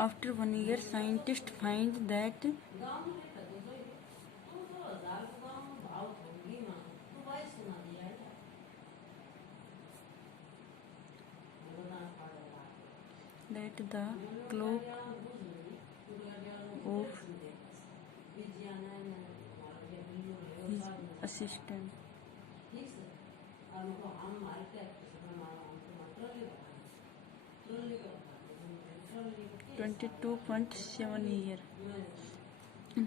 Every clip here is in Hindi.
After 1 year, scientists find that the clock of his assistant 22.7 year.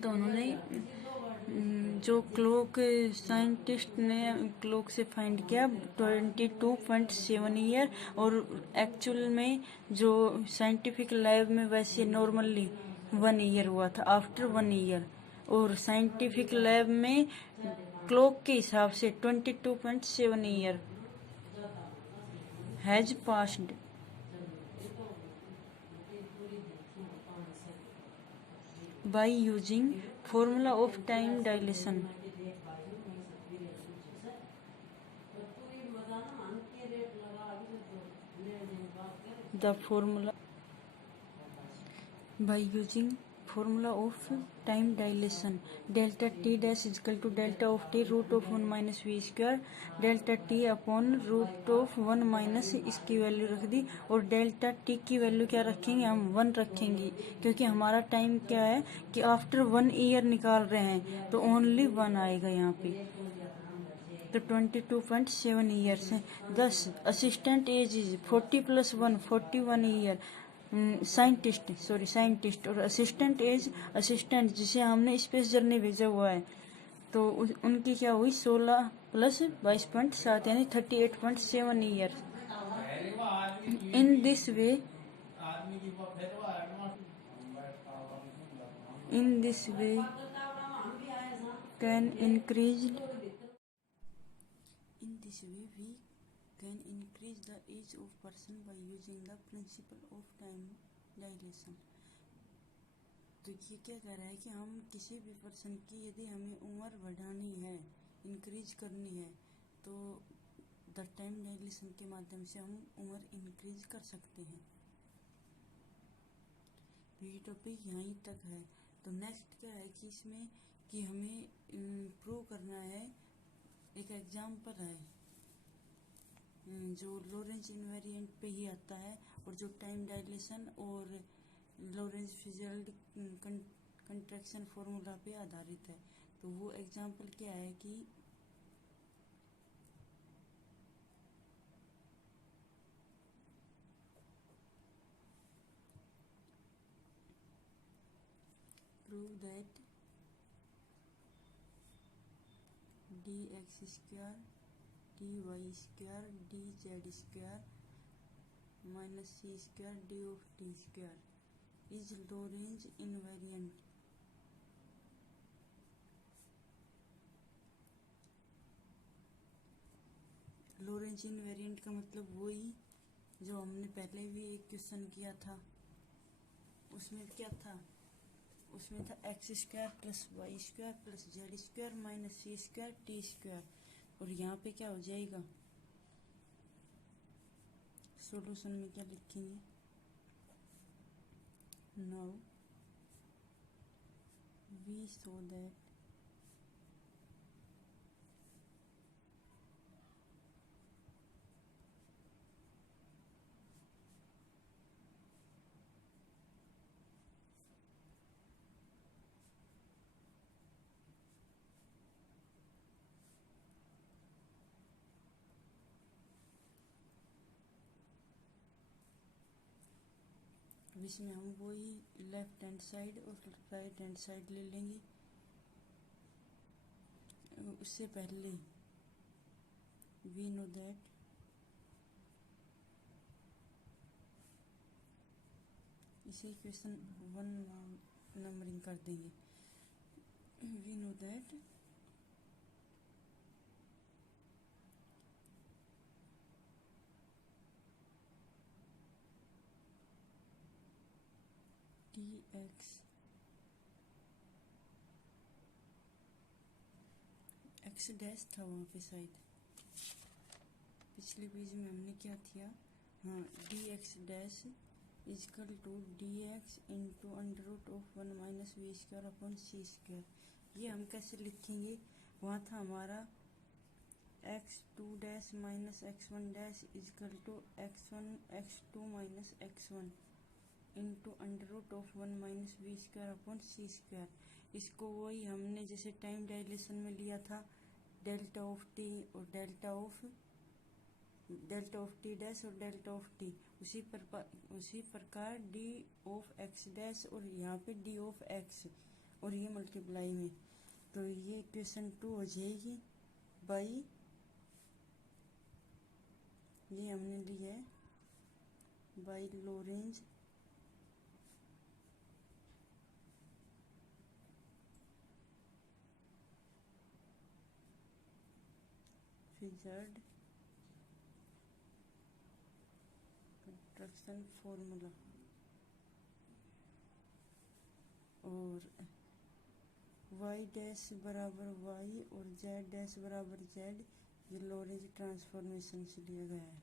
तो उन्होंने जो क्लॉक साइंटिस्ट ने क्लॉक से फाइंड किया 22.7 ईयर, और एक्चुअल में जो साइंटिफिक लैब में वैसे नॉर्मली 1 ईयर हुआ था, आफ्टर 1 ईयर, और साइंटिफिक लैब में क्लॉक के हिसाब से 22.7 year has passed. By using formula of time dilation, the formula by using formula of time dilation, delta t dash is equal to delta of t root of 1 minus v square, delta t upon root of 1 minus इसकी वैल्यू रख दी, और डेल्टा टी की वैल्यू क्या रखेंगे, हम 1 रखेंगे, क्योंकि हमारा टाइम क्या है कि आफ्टर 1 ईयर निकाल रहे हैं, तो ओनली 1 आएगा यहाँ पे। तो 22.7 ईयर्स है। दस assistant age is 40 + 1 41 year. Scientist और असिस्टेंट एज, असिस्टेंट जिसे हमने स्पेस जर्नी भेजा हुआ है, तो उनकी क्या हुई 16 + 22.7 यानी 38.7 year. In this way can increase can increase the age of person by using the principle of time dilation। तो ये क्या कह रहा है कि हम किसी भी पर्सन की यदि हमें उम्र बढ़ानी है, इंक्रीज करनी है, तो द टाइम डायलेशन के माध्यम से हम उम्र इंक्रीज कर सकते हैं। ये टॉपिक यहीं तक है। तो नेक्स्ट क्या है कि इसमें कि हमें प्रूव करना है, एक एग्जाम्पल है जो लॉरेंज इनवेरिएंट पे ही आता है, और जो टाइम डायलेशन और लॉरेंज फिशर कंट्रैक्शन फॉर्मूला पे आधारित है। तो वो एग्जाम्पल क्या है कि prove that dx² dy² dz² -c² d of t² is Lorentz invariant। Lorentz invariant का मतलब वही जो हमने पहले भी एक क्वेश्चन किया था, उसमें क्या था, उसमें था x² + y² + z² -c² t², और यहाँ पे क्या हो जाएगा, सॉल्यूशन में क्या लिखेंगे, नाउ वी शो दैट इसमें हम वही लेफ्ट हैंड साइड और राइट हैंड साइड ले लेंगे। उससे पहले वी नो दैट इसे क्वेश्चन 1 नंबरिंग कर देंगे। We know that x dash था वहाँ पे शायद, पिछले पेज में हमने क्या किया, हाँ dx dash equal to D X into under root of 1 minus we square upon C square. ये हम कैसे लिखेंगे, वहाँ था हमारा x2 dash minus x1 dash equal to x2 minus x1 into under root of 1 minus we square upon C square. इसको वही हमने जैसे टाइम डायलेशन में लिया था, डेल्टा ऑफ टी और डेल्टा ऑफ टी डैश और डेल्टा ऑफ टी, उसी प्रकार डी ऑफ एक्स डैश और यहाँ पे डी ऑफ एक्स और ये मल्टीप्लाई में, तो ये इक्वेशन 2 हो जाएगी बाई, ये हमने लिया है by Lorentz FitzGerald construction formula. और y डैश बराबर y और z डैश बराबर z, ये लॉरेंज ट्रांसफॉर्मेशन से लिया गया है।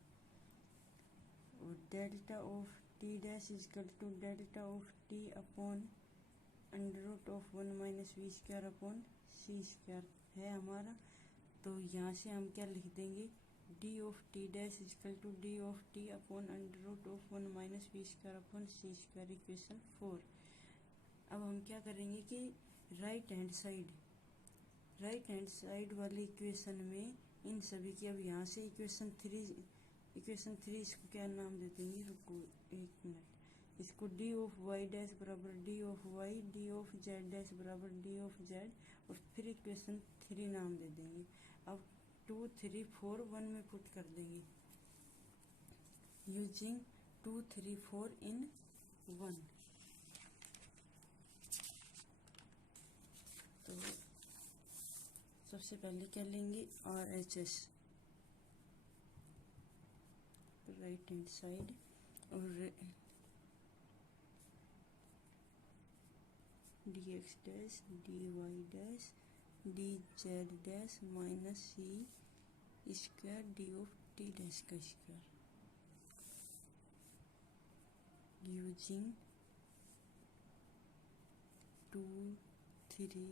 और delta of T dash equal to delta of T upon under root of 1 minus we square upon C square है हमारा। तो यहाँ से हम क्या लिख देंगे, D of T dash equal to D of T upon under root of 1 minus we square upon C square, equation 4। अब हम क्या करेंगे कि राइट हैंड साइड वाली इक्वेशन में इन सभी की, अब यहाँ से इक्वेशन थ्री इसको क्या नाम दे देंगे, रुको एक मिनट, इसको डी ऑफ वाई डैश बराबर D of Y, D of Z dash बराबर डी ऑफ जेड, और फिर इक्वेशन 3 नाम दे देंगे। अब 2 3 4 1 में पुट कर देंगे यूजिंग 2 3 4 इन 1। तो सबसे पहले क्या लेंगे, RHS राइट हैंड साइड, और D x dash D Y dash D Z dash minus C square D of T dash का स्क्वायर यूजिंग 2 3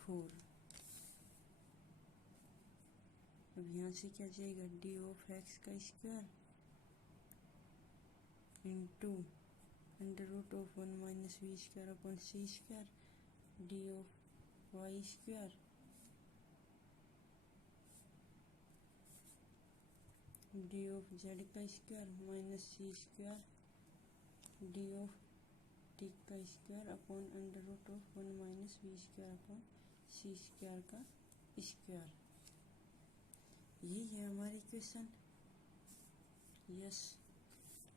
4। अब यहाँ से क्या जाएगा, डी ऑफ एक्स का square into under root of 1 minus we square upon C square, D of Y square D of Z का square minus C square D of T का square upon under root of 1 minus we square upon C square का स्क्वायर। यही है हमारी इक्वेशन। यस,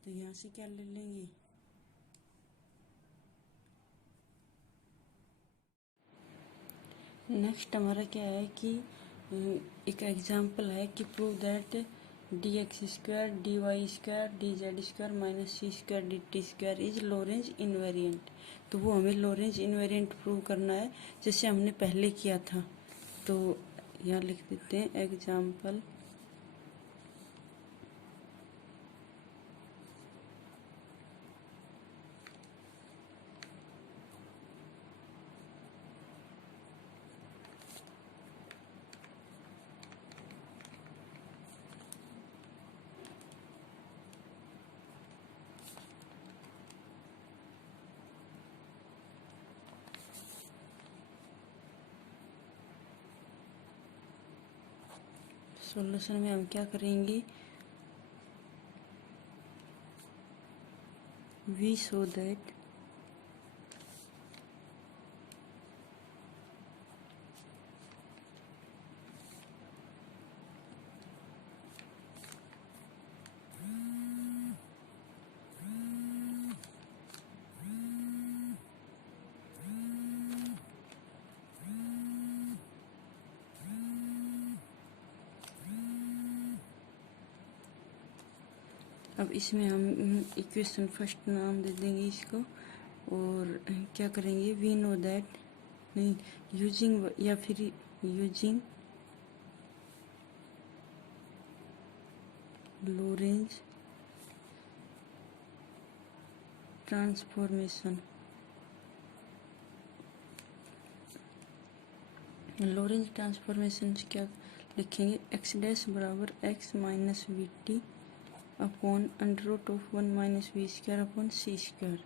तो यहाँ से क्या ले लेंगे, नेक्स्ट हमारा क्या है कि एक एग्जांपल है कि prove that D x square D Y square D Z square minus C square D T square is Lorentz invariant. तो वो हमें लॉरेंज इनवेरिएंट प्रूव करना है, जैसे हमने पहले किया था। तो यहाँ लिख देते हैं एग्जांपल सॉल्यूशन में हम क्या करेंगे, वी शो दैट अब इसमें हम इक्वेशन फर्स्ट नाम दे देंगे इसको, और क्या करेंगे, वी नो दैट नहीं यूजिंग या फिर using Lorentz transformation, Lorentz transformation से क्या लिखेंगे, एक्स डैश बराबर X minus V T upon under root of 1 minus we square upon C square.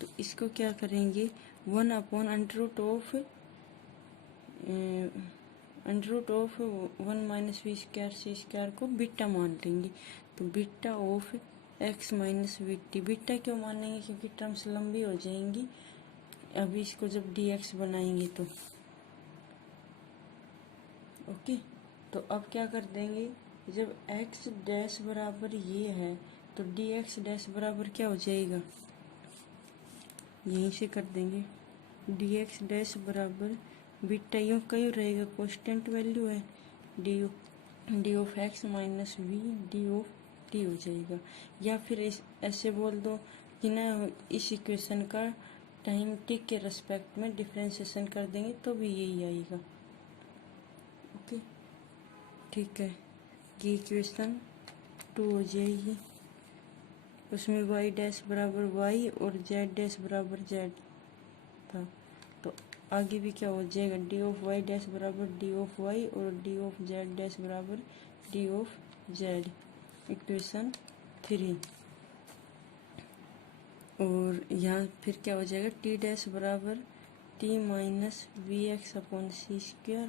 तो इसको क्या करेंगे, 1 upon under root of 1 minus we square C square को बीटा मान लेंगे। तो beta of X minus V T, beta क्यों मानेंगे, क्योंकि टर्म्स लंबी हो जाएंगी अभी इसको जब डी एक्स बनाएंगे तो। ओके, तो अब क्या कर देंगे, जब एक्स डैश बराबर ये है तो डी एक्स डैश बराबर क्या हो जाएगा, यहीं से कर देंगे, डी एक्स डैश बराबर बीटा यूँ क्यों रहेगा, कांस्टेंट वैल्यू है, D of X minus V D of T हो जाएगा। या फिर ऐसे बोल दो कि ना इस इक्वेशन का टाइम टी के रेस्पेक्ट में डिफरेंशिएशन कर देंगे तो भी यही आएगा। ओके, ठीक है, ये इक्वेशन 2 हो जाएगी, उसमें वाई डैश बराबर वाई और जेड डैश बराबर जेड था। तो आगे भी क्या हो जाएगा, डी ऑफ वाई डैश बराबर डी ऑफ वाई और डी ऑफ जेड डैश बराबर डी ऑफ जेड, इक्वेशन 3। और यहाँ फिर क्या हो जाएगा, टी डैश बराबर T minus V X upon C square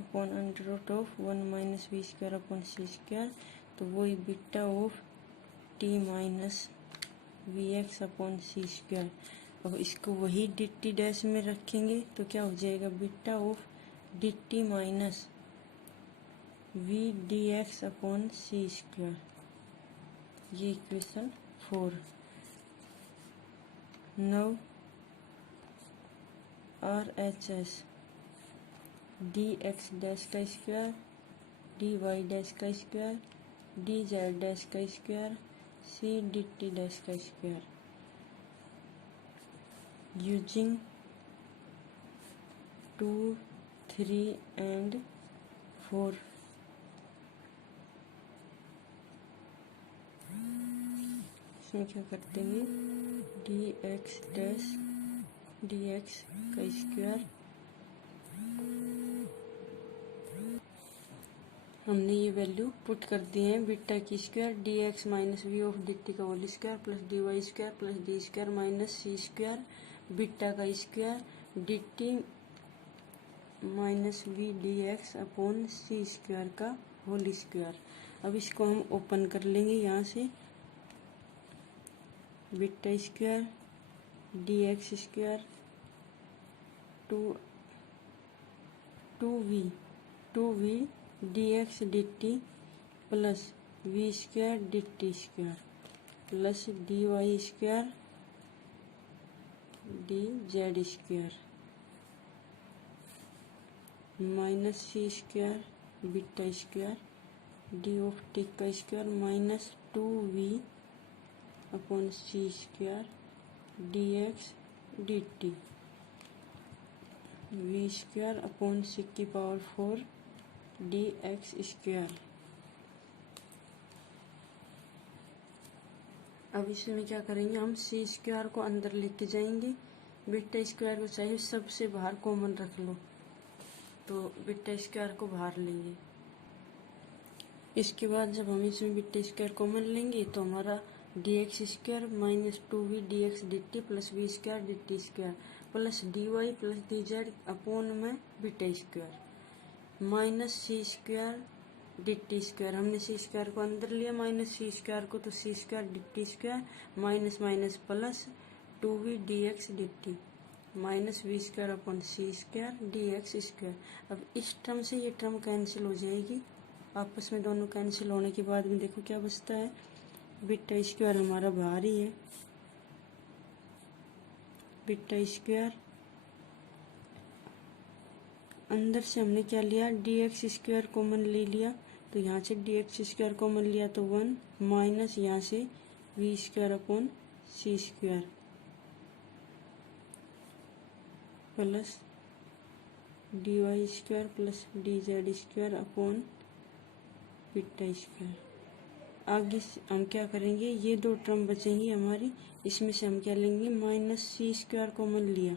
upon under root of 1 minus we square upon C square. तो वही beta of T minus V X upon C square. अब इसको वही डी टी डैश में रखेंगे तो क्या हो जाएगा, beta of D T minus V D X upon C square, ये equation 4। Now R H S, D x dash का स्क्वायर, डी वाई डैश का स्क्वायर, डी जेड डैश का square, C D T dash का स्क्वायर, यूजिंग 2, 3 and 4। इसमें क्या करते हैं, D x dash D X का स्क्वायर, हमने ये वैल्यू पुट कर दी है, बीटा की square D x minus V of D T का whole square plus D Y square plus D square minus सी स्क्वायर, बीटा का square D T minus V D X upon सी स्क्वायर का होल स्क्वायर। अब इसको हम ओपन कर लेंगे यहाँ से, beta square D x square two V D x D T plus V square D T square plus D Y square D Z square minus C square beta square D of T का स्क्वायर माइनस 2v अपॉन सी square D x D T, V square upon 6⁴ D x square. अब इसमें क्या करेंगे, हम सी स्क्वायर को अंदर लेके जाएंगे, बीटा स्क्वायर को चाहे सबसे बाहर कॉमन रख लो, तो बीटा स्क्वायर को बाहर लेंगे। इसके बाद जब हम इसमें बीटा स्क्वायर कॉमन लेंगे तो हमारा D x square minus 2v D x D T plus V square D T square plus D Y plus D Z upon में बीटा स्क्वायर माइनस सी स्क्वायर डी टी स्क्वायर, हमने सी स्क्वायर को अंदर लिया माइनस सी स्क्वायर को, तो C square D T square minus minus plus 2v D x D T minus we square upon C square D x square. अब इस टर्म से ये टर्म कैंसिल हो जाएगी, आपस में दोनों कैंसिल होने के बाद में देखो क्या बचता है, बीटा स्क्वायर हमारा बाहर ही है, बीटा स्क्वायर अंदर से हमने क्या लिया, डी एक्स स्क्वायर कॉमन ले लिया, तो यहाँ से डी एक्स स्क्वायर कॉमन लिया तो 1 माइनस यहाँ से वी स्क्वायर अपॉन सी square plus D Y square plus D Z square upon beta square. आगे हम क्या करेंगे, ये दो टर्म बचेंगी हमारी, इसमें से हम क्या लेंगे, माइनस सी स्क्वायर कॉमन लिया,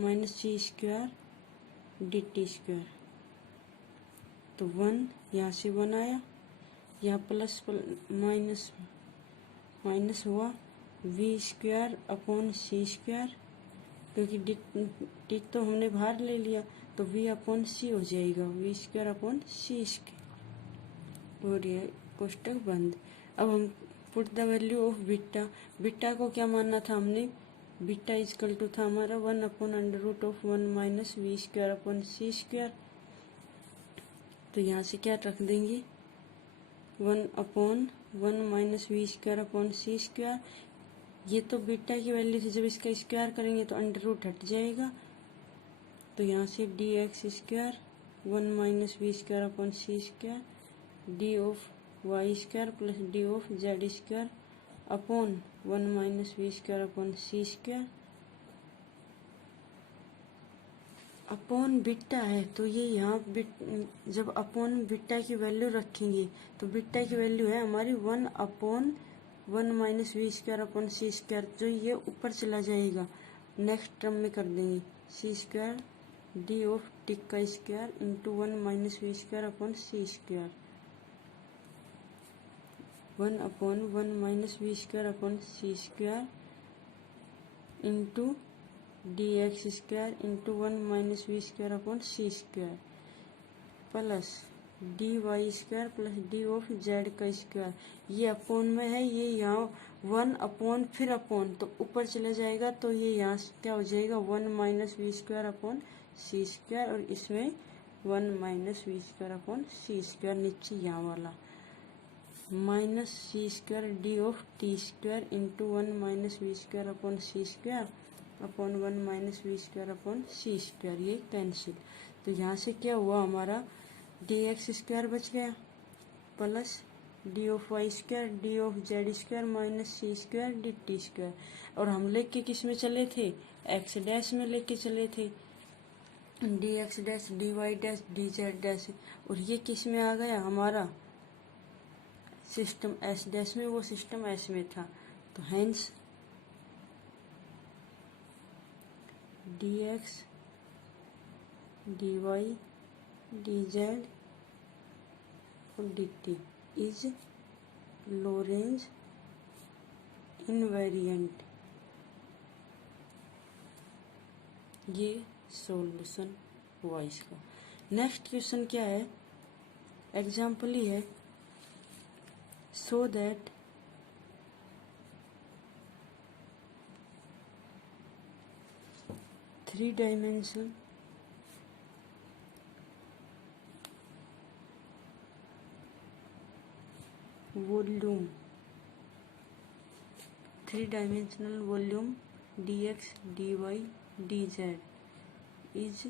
माइनस सी स्क्वायर डी टी स्क्वायर, तो 1 यहाँ से 1 आया, यहाँ प्लस माइनस माइनस हुआ, वी स्क्वायर अपॉन सी स्क्वायर, क्योंकि डी तो हमने बाहर ले लिया, तो वी अपॉन सी हो जाएगा, वी स्क्वायर अपॉन सी स्क्वायर, और ये कोष्टक बंद। अब हम put the value of beta, beta को क्या मानना था हमने, बीटा इजकल टू था हमारा 1 upon under root of 1 minus we square upon C square, तो यहाँ से क्या रख देंगे, 1 upon 1 minus we square upon C square, ये तो बीटा की वैल्यू थी, जब इसका स्क्वायर करेंगे तो अंडर रूट हट जाएगा, तो यहाँ से d x square 1 minus we square upon C square, D of Y square plus d of z square upon 1 minus we square upon C square, upon beta है तो ये यहाँ जब अपॉन बीटा की वैल्यू रखेंगे तो बीटा की वैल्यू है हमारी 1 upon 1 minus we square upon C square, जो ये ऊपर चला जाएगा, नेक्स्ट टर्म में कर देंगे c square D of T का square into 1 minus we square upon C square, 1 upon 1 minus we square upon C square into d x square into 1 minus we square upon C square plus D Y square plus d of Z का स्क्वायर, ये अपॉन में है, ये यहाँ 1 अपॉन फिर अपॉन, तो ऊपर चला जाएगा, तो ये यहाँ क्या हो जाएगा 1 minus we square upon C square, और इसमें 1 minus we square upon C square, नीचे यहाँ वाला minus C square D of t square into 1 minus we square upon C square upon 1 minus we square upon C square, ये कैंसिल, तो यहाँ से क्या हुआ हमारा डी एक्स स्क्वायर बच गया plus d of Y square D of z square minus C square D T square, और हम लेके किस में चले थे, एक्स डैश में लेके चले थे, d x dash D Y dash D Z dash, और ये किस में आ गया हमारा सिस्टम एस डैश में, वो सिस्टम एस में था, तो hence D x D Y D Z और D T is Lorentz invariant, ये सॉल्यूशन हुआ इसका। नेक्स्ट क्वेश्चन क्या है, एग्जाम्पल ही है, so that three dimension volume, three dimensional volume D x D Y D Z is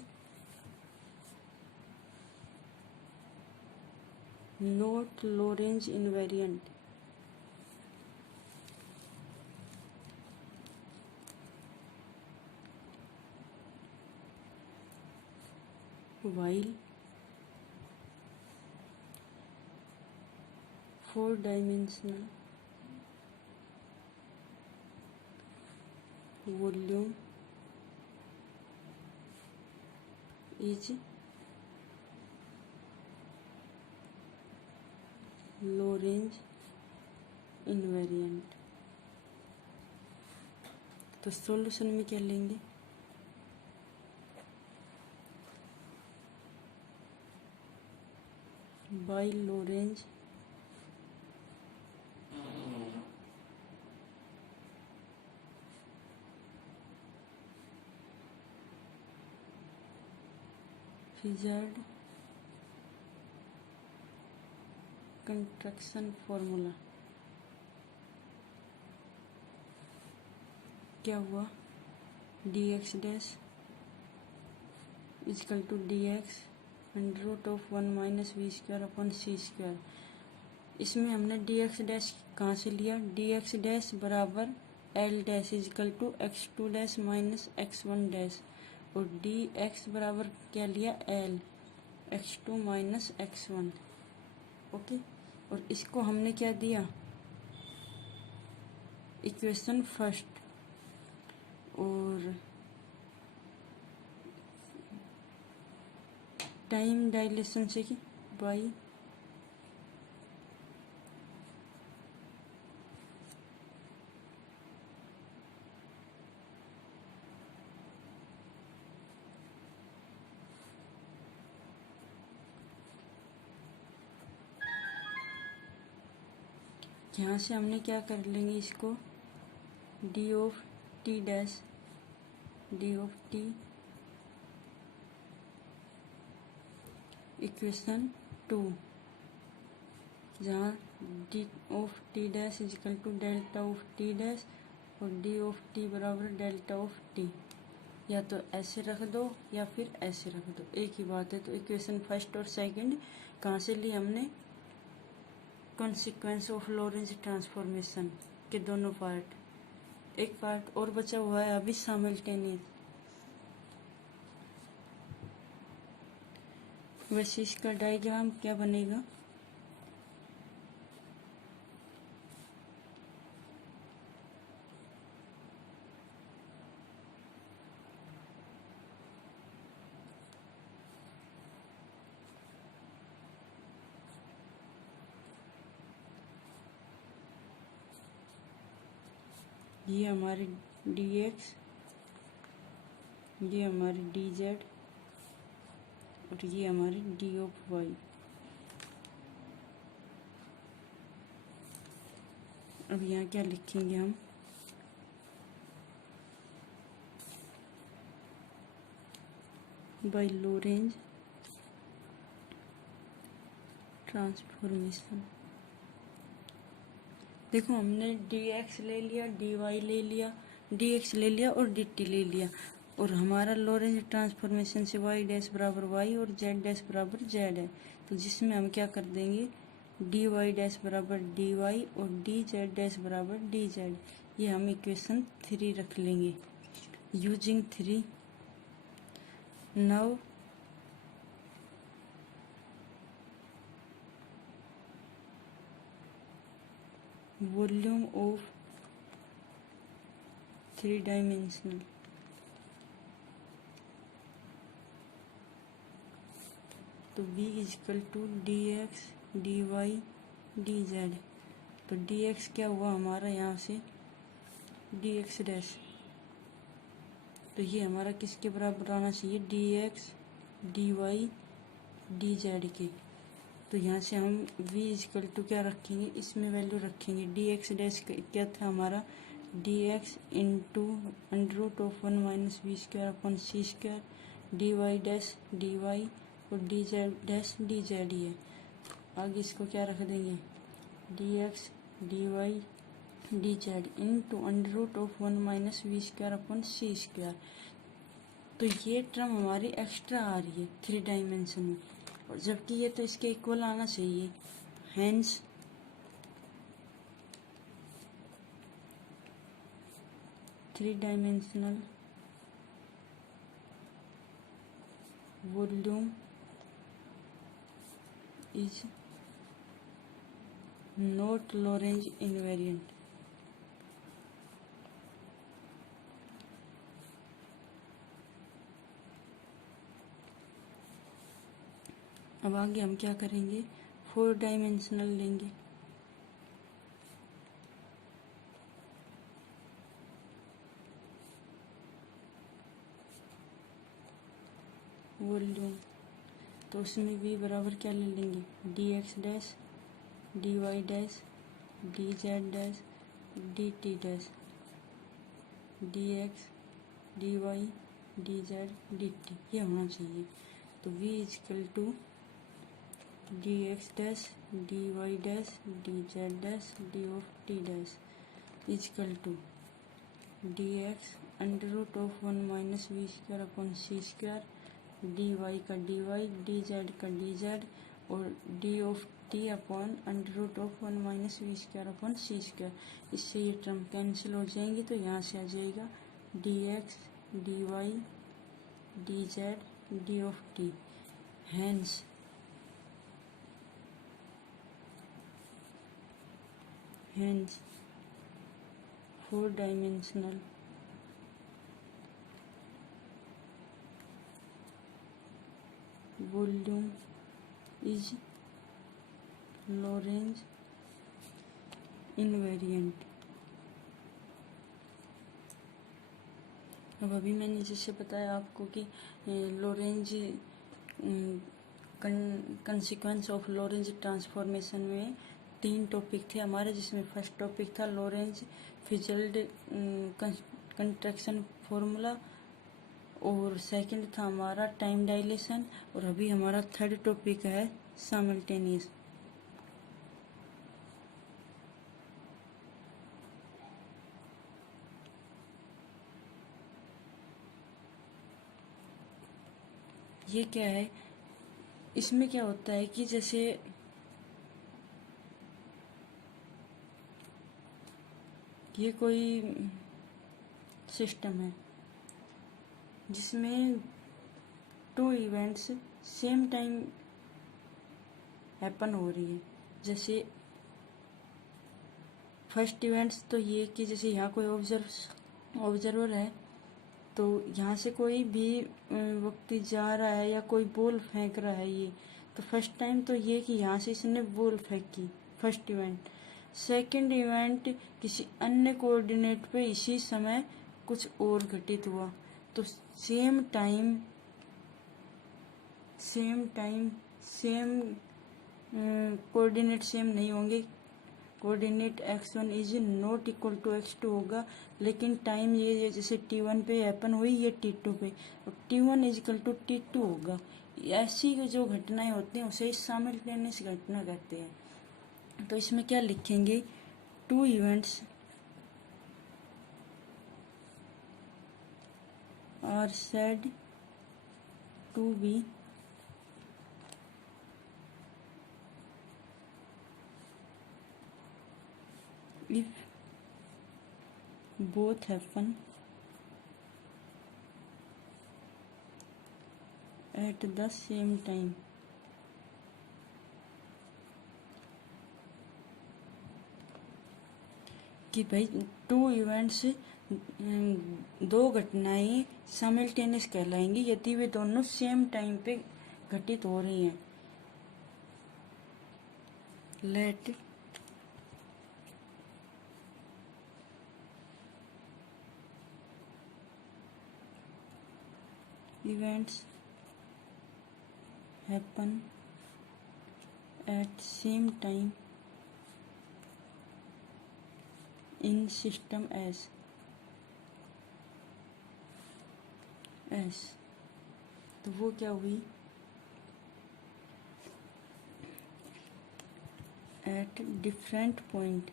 not Lorentz invariant while four-dimensional volume is Lorentz invariant। तो सॉल्यूशन में क्या लेंगे, by Lorentz FitzGerald construction formula, क्या हुआ, D x dash equal to D x under root of 1 minus we square upon C square, इसमें हमने डी एक्स डैश कहाँ से लिया, डी एक्स डैश बराबर l dash equal to x two dash minus x one dash, और डी एक्स बराबर क्या लिया l x two minus x one, okay. और इसको हमने क्या दिया, इक्वेशन फर्स्ट, और टाइम डायलेशन से कि बाई यहाँ से हमने क्या कर लेंगे, इसको D of T dash, d of t equation 2, जहाँ d of T dash equal to delta of T dash और डी ऑफ टी बराबर डेल्टा ऑफ टी, या तो ऐसे रख दो या फिर ऐसे रख दो, एक ही बात है। तो इक्वेशन फर्स्ट और सेकंड कहाँ से ली हमने, कॉन्सिक्वेंस ऑफ लॉरेंज ट्रांसफॉर्मेशन के दोनों पार्ट, एक पार्ट और बचा हुआ है अभी साइमल्टेनियस। वैसे इसका डायग्राम क्या बनेगा, ये हमारी dx, ये हमारी dz और ये हमारी d ऑफ y। अब यहाँ क्या लिखेंगे हम, बाय लॉरेंज ट्रांसफॉर्मेशन। देखो हमने dx ले लिया, dy ले लिया, dx ले लिया और dt ले लिया, और हमारा लॉरेंज ट्रांसफॉर्मेशन से y डैश बराबर y और z डैश बराबर z है। तो जिसमें हम क्या कर देंगे, dy डैश बराबर dy और dz डैश बराबर dz, ये हम इक्वेशन 3 रख लेंगे using 3। Now volume of 3 dimensional, तो v equal to D x D Y D z. तो dx क्या हुआ हमारा, यहाँ से dx डैश, तो ये हमारा किसके बराबर आना चाहिए, dx dy dz के। तो यहाँ से हम v इजिकल टू क्या रखेंगे, इसमें वैल्यू रखेंगे dx डैश क्या था हमारा, dx into under root of 1 minus we square upon c square, dy dash dy और dz डैश dz ही है। आगे इसको क्या रख देंगे, dx dy dz into under root of 1 minus we square upon c square. तो ये टर्म हमारी एक्स्ट्रा आ रही है 3 डायमेंशन में, और जबकि ये तो इसके इक्वल आना चाहिए। Hence three dimensional volume is not Lorentz invariant. अब आगे हम क्या करेंगे, 4 डायमेंशनल लेंगे। वॉल्यूम, तो उसमें v बराबर क्या ले लेंगे, dx dash dy dash dz dash dt dash dx dy dz dt, ये होना चाहिए। तो v equal to dx dash dy dash dz dash d of t dash equal to dx under root of 1 minus we square upon C square, dy का dy dz का dz और d of t upon under root of 1 minus we square upon C square. इससे ये टर्म कैंसिल हो जाएंगी, तो यहाँ से आ जाएगा dx dy dz d of t। Hence hence 4-dimensional volume is Lorentz invariant। अब अभी मैंने जैसे बताया आपको कि Lorentz consequence of Lorentz transformation में 3 टॉपिक थे हमारे, जिसमें फर्स्ट टॉपिक था लोरेंज फिजल्ड कंस्ट्रक्शन फॉर्मूला, और सेकंड था हमारा टाइम डायलेशन, और अभी हमारा थर्ड टॉपिक है साइमल्टेनियस। ये क्या है, इसमें क्या होता है कि जैसे ये कोई सिस्टम है जिसमें 2 इवेंट्स सेम टाइम हैपन हो रही है। जैसे फर्स्ट इवेंट्स तो ये कि जैसे यहाँ कोई ऑब्जर्वर है, तो यहाँ से कोई भी व्यक्ति जा रहा है या कोई बॉल फेंक रहा है, ये तो फर्स्ट टाइम तो ये कि यहाँ से इसने बॉल फेंकी, फर्स्ट इवेंट। सेकंड इवेंट किसी अन्य कोऑर्डिनेट पे इसी समय कुछ और घटित हुआ, तो same time same coordinate same नहीं होंगे। Coordinate x1 is not equal to x2 होगा, लेकिन टाइम ये जैसे t1 पे हैपन हुई, ये t2 पे, और t1 is equal to t2 होगा। ऐसी जो घटनाएं होती हैं उसे साइमल्टेनियस घटना कहते हैं। तो इसमें क्या लिखेंगे, 2 events are said to be if both happen at the same time। कि भाई 2 इवेंट्स, 2 घटनाएं साइमल्टेनियस कहलाएंगी यदि वे दोनों सेम टाइम पे घटित हो रही हैं। Let events happen at same time in system as तो वो क्या हुई, at different points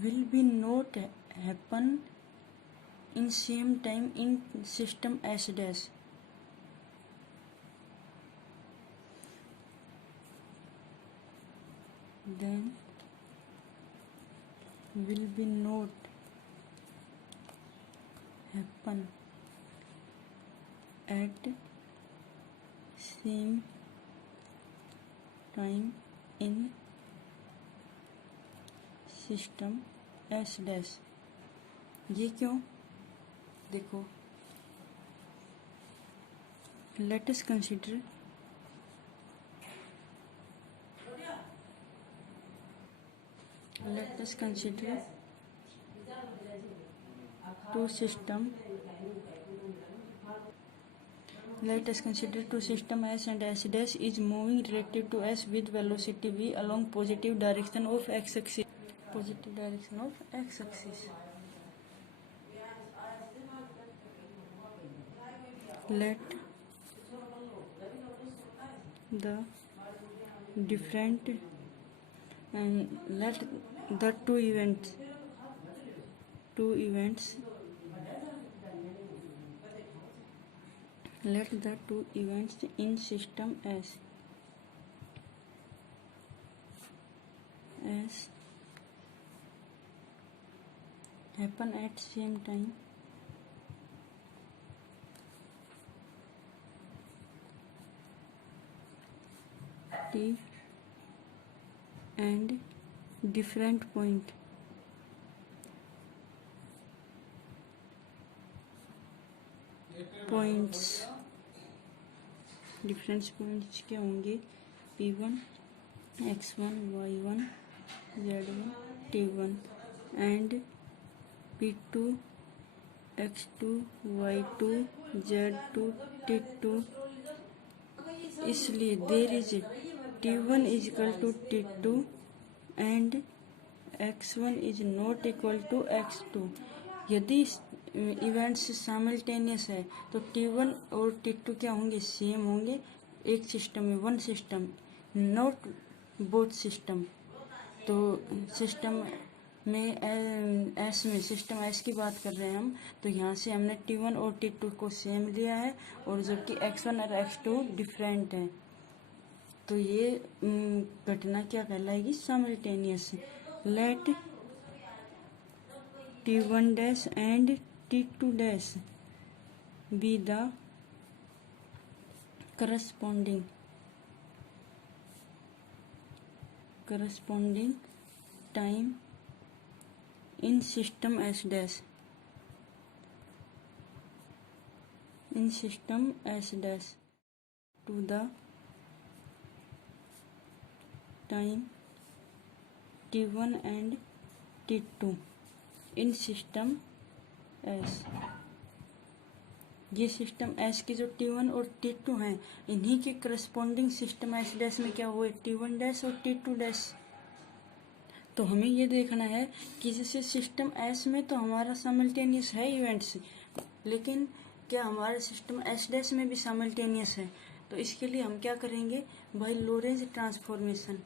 will be not happen in same time in system S dash। then will be not happen at same time in system S dash. ये क्यों, देखो, let us consider two system Let us consider two system S and S dash is moving relative to S with velocity v along positive direction of x-axis. Positive direction of x-axis. Let the different let the two events let the two events in system S happen at same time t and different points difference points क्या होंगे, p1 x1 y1 z1 t1 and p2 x2 y2 z2 t2। इसलिए there is t1 is equal to t2 and x1 is not equal to x2। यदि इवेंट्स साइमल्टेनियस है तो t1 और t2 क्या होंगे, सेम होंगे एक सिस्टम में, one system, not both system. तो सिस्टम में एस में सिस्टम एस की बात कर रहे हैं हम, तो यहाँ से हमने t1 और t2 को सेम लिया है और जबकि x1 और x2 डिफरेंट है, तो ये घटना क्या कहलाएगी, simultaneous. Let t1 dash and t2 dash B the corresponding time in system S dash to the time t1 and t2 in system S। ये सिस्टम S की जो t1 और t2 हैं, इन्हीं के करस्पॉन्डिंग सिस्टम S डैश में क्या हुए, t1 डैश और t2 डैश। तो हमें ये देखना है कि जैसे सिस्टम S में तो हमारा साइमल्टेनियस है इवेंट्स, लेकिन क्या हमारा सिस्टम S डैश में भी साइमल्टेनियस है। तो इसके लिए हम क्या करेंगे, बाय लोरेंज ट्रांसफॉर्मेशन।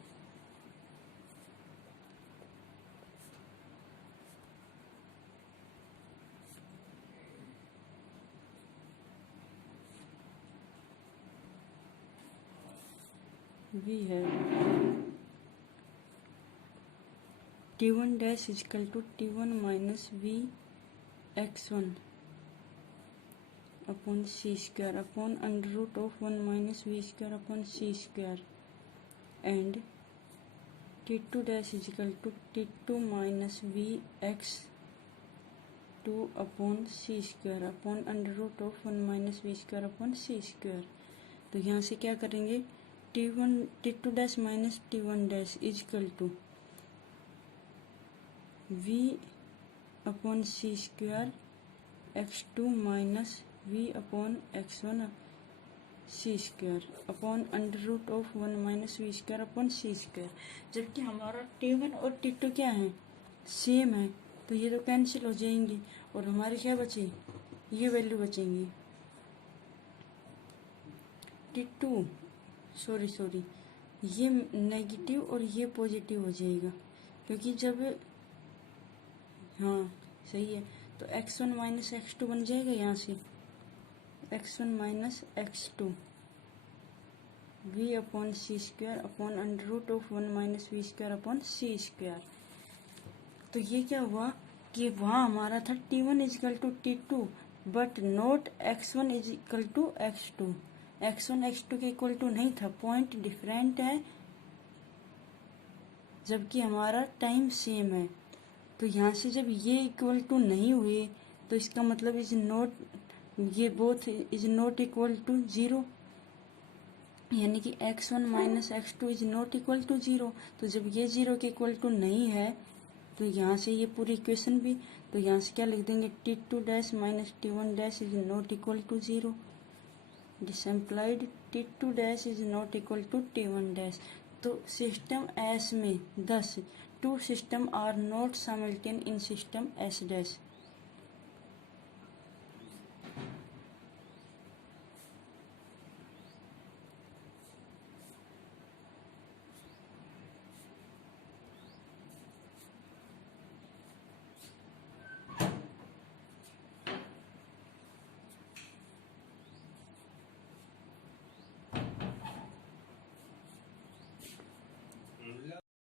वी है t1 dash equal to t1 minus we x1 upon C square upon under root of 1 minus we square upon C square and t2 dash equal to t2 minus we x2 upon C square upon under root of 1 minus we square upon C square. तो यहाँ से क्या करेंगे, t2 dash minus t1 dash equal to v upon C square x2 minus v upon x1 C square upon under root of 1 minus we square upon C square. जबकि हमारा t1 और t2 क्या है, सेम है, तो ये तो कैंसिल हो जाएंगी और हमारे क्या बचे, ये वैल्यू बचेंगी। t2 सॉरी ये नेगेटिव और ये पॉजिटिव हो जाएगा, क्योंकि जब, हाँ सही है, तो x1 माइनस x2 बन जाएगा यहाँ से, x1 minus x2 v upon C square upon under root of 1 minus we square upon C square. तो ये क्या हुआ कि वहाँ हमारा था t1 equal to t2 but not x1 equal to x2। x1 x2 के इक्वल टू नहीं था, पॉइंट डिफरेंट है, जबकि हमारा टाइम सेम है। तो यहाँ से जब ये इक्वल टू नहीं हुए तो इसका मतलब इज नॉट, ये both is not equal to zero, यानी कि x1 minus x2 is not equal to zero. तो जब ये जीरो के इक्वल टू नहीं है तो यहाँ से ये पूरी इक्वेशन भी, तो यहाँ से क्या लिख देंगे, t2 dash minus t1 dash is not equal to zero. This implied t2 dash is not equal to t1 dash. तो सिस्टम S में 10 two system are not simultaneous in system S dash.